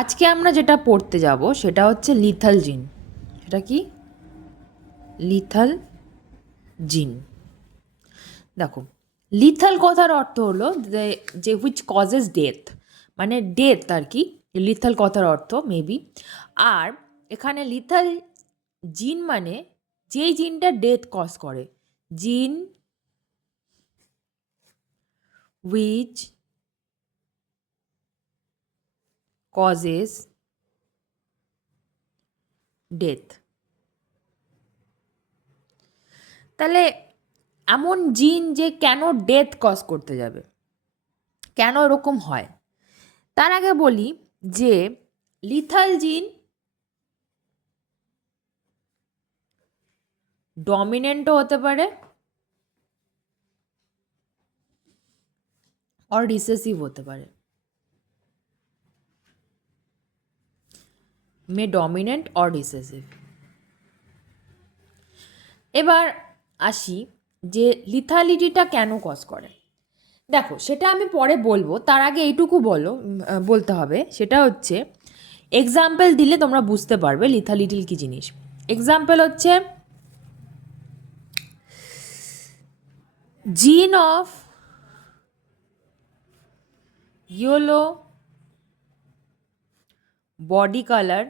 আজকে আমরা যেটা পড়তে যাব সেটা হচ্ছে লিথাল জিন। সেটা কি? লিথাল জিন। দেখো, লিথাল কথার অর্থ হলো যে হুইচ কজেস ডেথ, মানে ডেথ আর কি। লিথাল কথার অর্থ মেবি। আর এখানে লিথাল জিন মানে যেই জিনটা ডেথ কজ করে, জিন হুইচ কজেস ডেথ। তাহলে এমন জিন যে কেন ডেথ কজ করতে যাবে, কেন এরকম হয়, তার আগে বলি যে লিথাল জিন ডমিনেন্টও হতে পারে আর রিসেসিভ হতে পারে। মে ডমিনেন্ট অর রিসেসিভ। এবার আসি যে লিথালিটিটা কেন কজ করে। দেখো, সেটা আমি পরে বলবো, তার আগে এইটুকু বলতে হবে, সেটা হচ্ছে এক্সাম্পল দিলে তোমরা বুঝতে পারবে লিথালিটি কী জিনিস। এক্সাম্পল হচ্ছে জিন of yellow body colour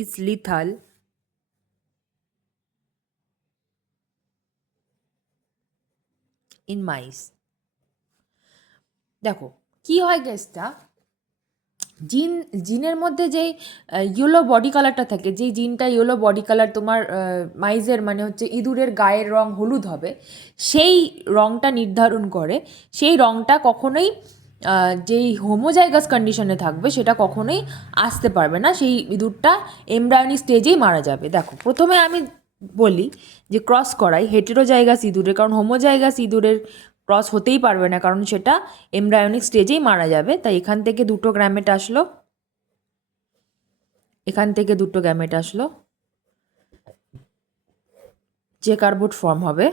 is lethal in mice. দেখো কি হয় কেসটা, জিনের মধ্যে যেই ইয়েলো বডি কালারটা থাকে, যেই জিনটা ইয়েলো বডি কালার তোমার মাইজের মানে হচ্ছে ইঁদুরের গায়ের রং হলুদ হবে, সেই রংটা নির্ধারণ করে। সেই রংটা কখনোই যেই হোমোজাইগাস কন্ডিশনে থাকবে সেটা কখনোই আসতে পারবে না, সেই ইঁদুরটা এমব্রায়োনিক স্টেজেই মারা যাবে। দেখো, প্রথমে আমি বলি যে ক্রস করাই হেটেরোজাইগাস ইঁদুরের, কারণ হোমোজাইগাস ইঁদুরের ক্রস হতেই পারবে না, কারণ সেটা এমব্রায়োনিক স্টেজেই মারা যাবে। তাই এখান থেকে দুটো গ্যামেট আসলো, এখান থেকে দুটো গ্যামেট আসলো, যে কার্বোট ফর্ম হবে।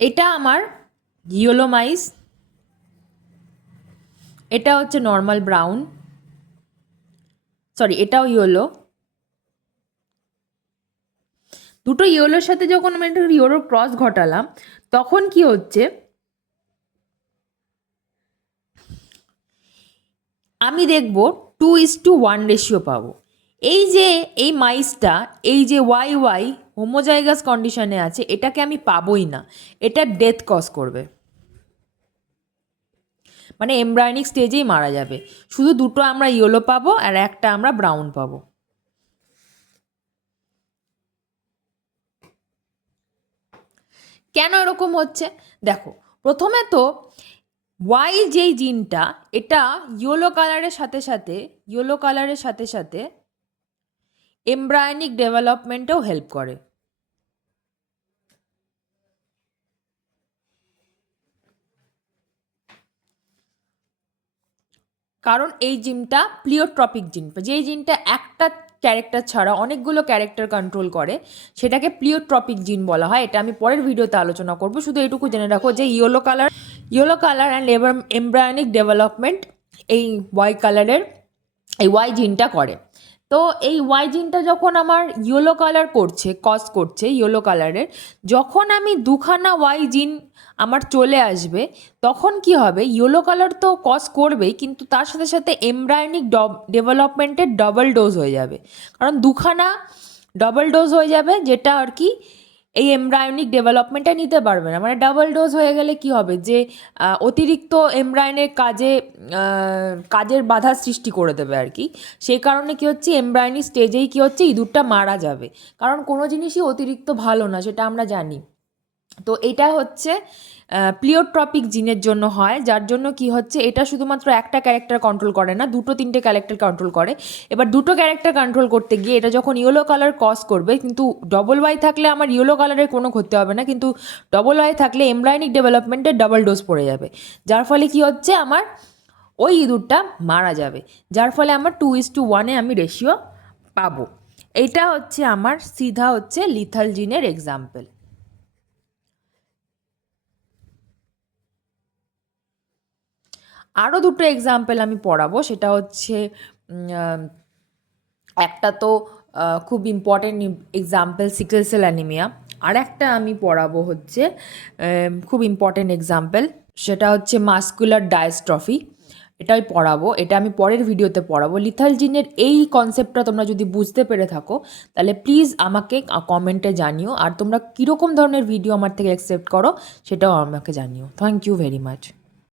এটা আমার ইয়েলো মাইস, এটা হচ্ছে নর্মাল ব্রাউন, সরি এটাও ইয়েলো। দুটো ইয়েলোর সাথে যখন আমি একটা ইয়েলোর ক্রস ঘটালাম, তখন কি হচ্ছে, আমি দেখব 2:1 রেশিও পাবো। এই যে এই মাইসটা, এই যে ওয়াই ওয়াই হোমোজাইগাস কন্ডিশনে আছে, এটাকে আমি পাবোই না, এটা ডেথ কজ করবে, মানে এমব্রায়োনিক স্টেজেই মারা যাবে। শুধু দুটো আমরা ইয়েলো পাবো আর একটা আমরা ব্রাউন পাবো। কেন এরকম হচ্ছে দেখো, প্রথমে তো ওয়াই যেই জিনটা, এটা ইয়েলো কালারের সাথে সাথে এমব্রায়োনিক ডেভেলপমেন্টেও হেল্প করে। কারণ এই জিনটা প্লিওট্রপিক জিন, যেই জিনটা একটা ক্যারেক্টার ছাড়া অনেকগুলো ক্যারেক্টার কন্ট্রোল করে, সেটাকে প্লিওট্রপিক জিন বলা হয়। এটা আমি পরের ভিডিওতে আলোচনা করব, শুধু এটুকু জেনে রাখো যে yellow colour and embryonic development এই ওয়াই জিনটা করে। তো এই ওয়াই জিনটা যখন আমার ইয়েলো কালার কজ করছে ইয়েলো কালারের, যখন আমি দুখানা ওয়াই জিন আমার চলে আসবে, তখন কি হবে, ইয়েলো কালার তো কজ করবেই, কিন্তু তার সাথে সাথে এমব্রায়োনিক ডেভেলপমেন্টের ডবল ডোজ হয়ে যাবে। কারণ দুখানা ডবল ডোজ হয়ে যাবে, যেটা আর কি এই এমব্রায়োনিক ডেভেলপমেন্টটা নিতে পারবে না। মানে ডাবল ডোজ হয়ে গেলে কি হবে, যে অতিরিক্ত এমব্রায়োনের কাজের বাধার সৃষ্টি করে দেবে আর কি। সেই কারণে কি হচ্ছে, এমব্রায়োনিক স্টেজেই কি হচ্ছে, ইঁদুরটা মারা যাবে। কারণ কোনো জিনিসই অতিরিক্ত ভালো না, সেটা আমরা জানি। তো এটা হচ্ছে প্লিওট্রপিক জিনের জন্য হয়, যার জন্য কি হচ্ছে, এটা শুধুমাত্র একটা ক্যারেক্টার কন্ট্রোল করে না, দুটো তিনটে ক্যারেক্টার কন্ট্রোল করে। এবার দুটো ক্যারেক্টার কন্ট্রোল করতে গিয়ে এটা যখন ইয়েলো কালার কজ করবে, কিন্তু ডবল ওয়াই থাকলে আমার ইয়েলো কালারের কোনো ক্ষতি হবে না, কিন্তু ডবল ওয়াই থাকলে এমব্রায়োনিক ডেভেলপমেন্টের ডাবল ডোজ পড়ে যাবে, যার ফলে কি হচ্ছে, আমার ওই ইঁদুরটা মারা যাবে, যার ফলে আমার 2:1 আমি রেশিও পাবো। এইটা হচ্ছে আমার সিধা হচ্ছে লিথাল জিনের এক্সাম্পল। আরও দুটো এক্সাম্পল আমি পড়াবো, সেটা হচ্ছে একটা তো খুব important example sickle cell anaemia, আর একটা আমি পড়াবো হচ্ছে খুব ইম্পর্টেন্ট এক্সাম্পল, সেটা হচ্ছে মাস্কুলার ডায়াস্ট্রফি। এটাই পড়াবো, এটা আমি পরের ভিডিওতে পড়াবো। লিথাল জিনের এই কনসেপ্টটা তোমরা যদি বুঝতে পেরে থাকো তাহলে প্লিজ আমাকে কমেন্টে জানিও, আর তোমরা কীরকম ধরনের ভিডিও আমার থেকে এক্সপেক্ট করো সেটাও আমাকে জানিও। Thank you very much.